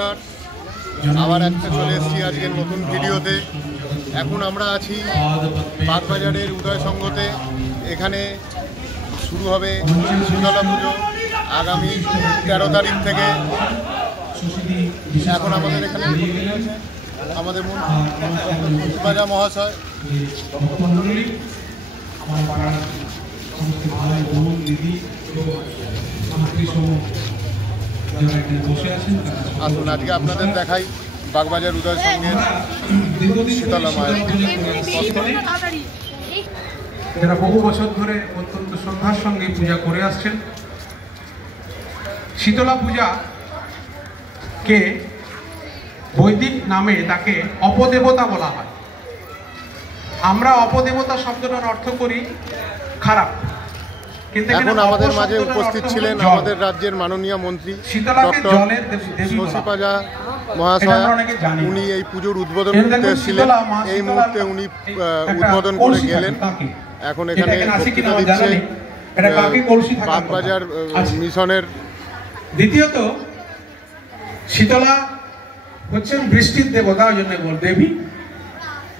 নমস্কার, আবার একটা চলে এসেছি আজকের নতুন ভিডিওতে। এখন আমরা আছি বাগবাজারের উদয় সংঘতে। এখানে শুরু হবে শীতলা পুজো আগামী 13 তারিখ থেকে। এখন আমাদের এখানে আমাদের রাজা মহাশয় আসুন আজকে আপনাদের দেখাই বাগবাজার উদয় সংঘের শীতলা মায়ের। যারা বহু বছর ধরে অত্যন্ত শ্রদ্ধার সঙ্গে পূজা করে আসছেন, শীতলা পূজাকে বৈদিক নামে তাকে অপদেবতা বলা হয়। আমরা অপদেবতা শব্দটার অর্থ করি খারাপ, কিন্তু এখন আমাদের মাঝে উপস্থিত ছিলেন আমাদের রাজ্যের মাননীয় মন্ত্রী ডক্টর শশীপাজা মহাশয়। উনি এই পুজোর উদ্বোধন করতে এসেছিলেন, এই মুহূর্তে উনি উদ্বোধন করে গেলেন। এখন এখানে বক্তৃতা দিচ্ছে বাগবাজার মিশনের। দ্বিতীয়ত, শীতলা হচ্ছেন বৃষ্টির দেবতা, ওই জন্য দেবী।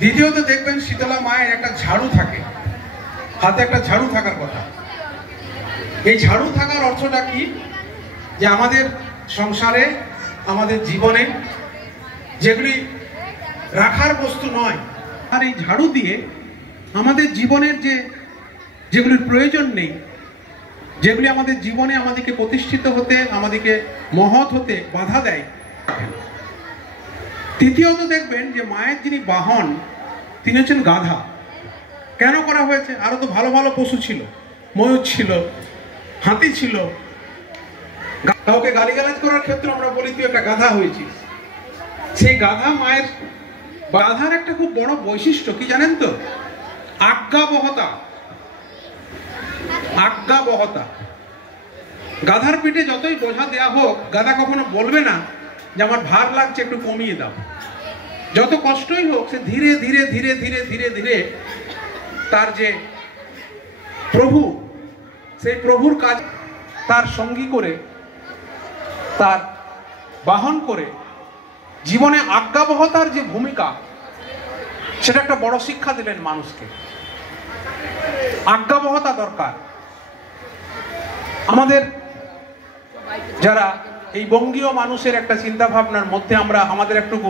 দ্বিতীয়ত দেখবেন শীতলা মায়ের একটা ঝাড়ু থাকে, হাতে একটা ঝাড়ু থাকার কথা। এই ঝাড়ু থাকার অর্থটা কি? যে আমাদের সংসারে, আমাদের জীবনে যেগুলি রাখার বস্তু নয়, আর এই ঝাড়ু দিয়ে আমাদের জীবনের যেগুলির প্রয়োজন নেই, যেগুলি আমাদের জীবনে আমাদেরকে প্রতিষ্ঠিত হতে, আমাদেরকে মহৎ হতে বাধা দেয়। তৃতীয়ত দেখবেন যে মায়ের যিনি বাহন, তিনি হচ্ছেন গাধা। কেন করা হয়েছে? আরো তো ভালো ভালো পশু ছিল, ময়ূর ছিল, হাতি ছিল। কাউকে গালিগালাজ করার ক্ষেত্রে আমরা বলি তুই একটা গাধা হয়েছিস। সেই গাধা মায়ের, গাধার একটা খুব বড় বৈশিষ্ট্য কি জানেন তো? আজ্ঞাবহতা। আজ্ঞাবহতা। গাধার পিঠে যতই বোঝা দেয়া হোক, গাধা কখনো বলবে না যে আমার ভার লাগছে, একটু কমিয়ে দাও। যত কষ্টই হোক, সে ধীরে ধীরে ধীরে ধীরে ধীরে ধীরে তার যে প্রভু, সেই প্রভুর কাজ তার সঙ্গী করে, তার বাহন করে জীবনে আজ্ঞাবহতার যে ভূমিকা, সেটা একটা বড় শিক্ষা দিলেন মানুষকে। আজ্ঞাবহতা দরকার। আমাদের যারা এই বঙ্গীয় মানুষের একটা চিন্তা ভাবনার মধ্যে আমরা আমাদের একটুকু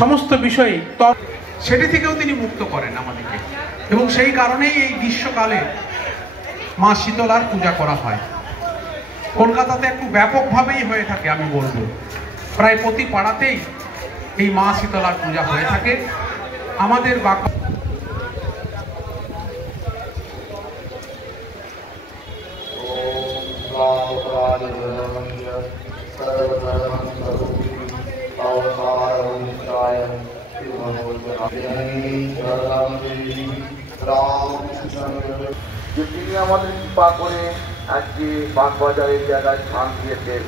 সমস্ত বিষয়ে সেটি থেকেও তিনি মুক্ত করেন আমাদেরকে। এবং সেই কারণেই এই গ্রীষ্মকালে মা শীতলার পূজা করা হয়। কলকাতাতে একটু ব্যাপকভাবেই হয়ে থাকে, আমি বলবো প্রায় প্রতি পাড়াতেই এই মা শীতলার পূজা হয়ে থাকে। আমাদের যে তিনি আমাদের কৃপা করে আজকে বাগবাজারের জায়গায় স্থান দিয়েছেন।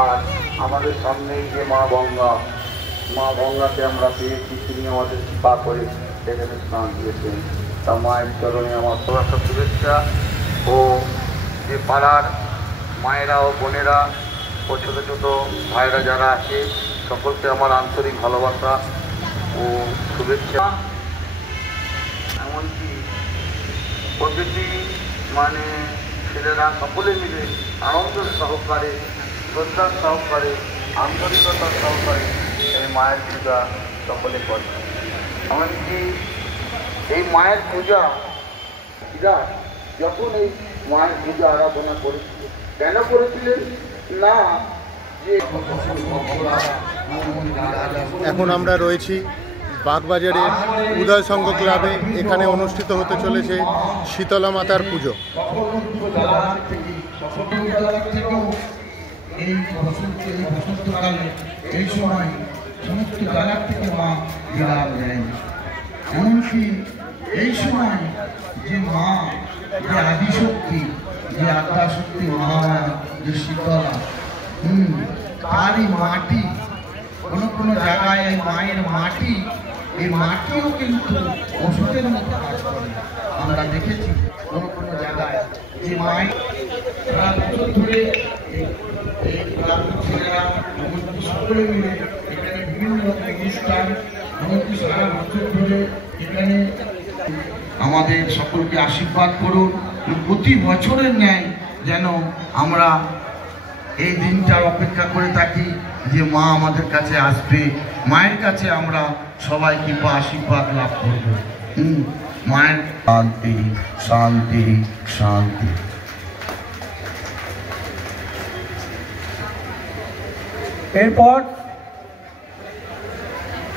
আর আমাদের সামনেই যে মা গঙ্গাকে আমরা পেয়েছি, তিনি আমাদের কৃপা করে সেখানে স্থান দিয়েছেন। তা মায়ের চরণে আমার একটা শুভেচ্ছা। ও যে পাড়ার মায়েরা ও বোনেরা ও ছোটো ছোটো ভাইরা যারা আছে, সকলকে আমার আন্তরিক ভালোবাসা ও শুভেচ্ছা। এমনকি প্রতিটি ছেলেরা সকলে মিলে আনন্দ সহকারে, শ্রদ্ধার সহকারে, আন্তরিকতার সহকারে এই মায়ের পূজা সকলে করে। এমনকি এই মায়ের পূজা যখন এই মায়ের পূজা আরাধনা করেছিলেন, কেন করেছিলেন না যে এখন আমরা রয়েছি বাগবাজারের উদয় সংঘ ক্লাবে। এখানে অনুষ্ঠিত হতে চলেছে শীতলা মাতার পুজো। এই বসন্তকালে এই সময় সমস্ত জায়গার থেকে মা বিরাজ দেন। এমনকি এই সময় যে মা, যে আদিশক্তি, যে আদ্যাশক্তি মহামায়া, যে শীতলা, তারই মাটি, কোনো জায়গায় এই মায়ের মাটি, এই মাটিও কিন্তু ওষুধের মতো কাজ করে। আমরা দেখেছি কোনো জায়গায় যে মায়ের সারা বছর ধরে এই ছেলেরা এমনকি সকলে মিলে এখানে বিভিন্ন রকম অনুষ্ঠান, এমনকি সারা বছর ধরে এখানে আমাদের সকলকে আশীর্বাদ করুন। প্রতি বছরের ন্যায় যেন আমরা এই দিনটার অপেক্ষা করে থাকি যে মা আমাদের কাছে আসবে, মায়ের কাছে আমরা সবাই কৃপা আশীর্বাদ লাভ করব। মায়ের শান্তি শান্তি শান্তি। এরপর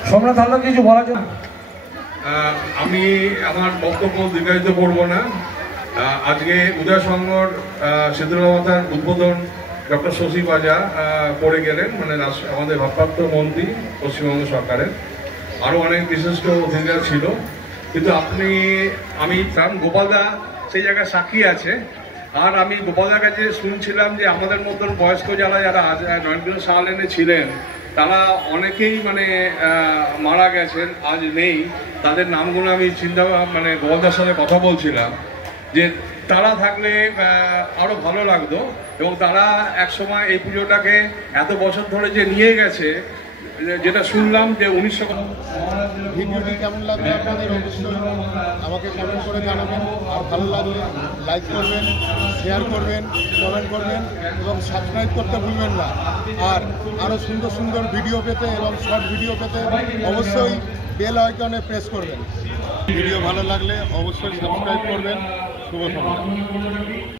সোমনাথ হালদার কিছু বলার জন্য আমি আমার বক্তব্য দীর্ঘায়িত করব না। আজকে উদয় সংঘর শীতলা মাতার উদ্বোধন ডক্টর শশী পাজা করে গেলেন, মানে আমাদের ভারপ্রাপ্ত মন্ত্রী পশ্চিমবঙ্গ সরকারের। আরও অনেক বিশিষ্ট অতিথিরা ছিল, কিন্তু আমি গোপালদা সেই জায়গায় সাক্ষী আছে। আর আমি গোপালদার কাছে শুনছিলাম যে আমাদের মতন বয়স্ক যারা নয়নবিল সাহালেনে ছিলেন তারা অনেকেই মানে মারা গেছেন, আজ নেই। তাদের নামগুলো আমি মানে গোপালদার সাথে কথা বলছিলাম যে তারা থাকলে আরও ভালো লাগতো, এবং তারা একসময় এই পুজোটাকে এত বছর ধরে যে নিয়ে গেছে, যেটা শুনলাম যে 1900। ভিডিওটি কেমন লাগলো আপনাদের অবশ্যই আমাকে কমেন্ট করে জানাবেন। আর ভালো লাগলে লাইক করবেন, শেয়ার করবেন, কমেন্ট করবেন এবং সাবস্ক্রাইব করতে ভুলবেন না। আর আরও সুন্দর সুন্দর ভিডিও পেতে এবং শর্ট ভিডিও পেতে অবশ্যই বেল আইকনে প্রেস করবেন। ভিডিও ভালো লাগলে অবশ্যই সাবস্ক্রাইব করবেন। শুভ সন্ধ্যা।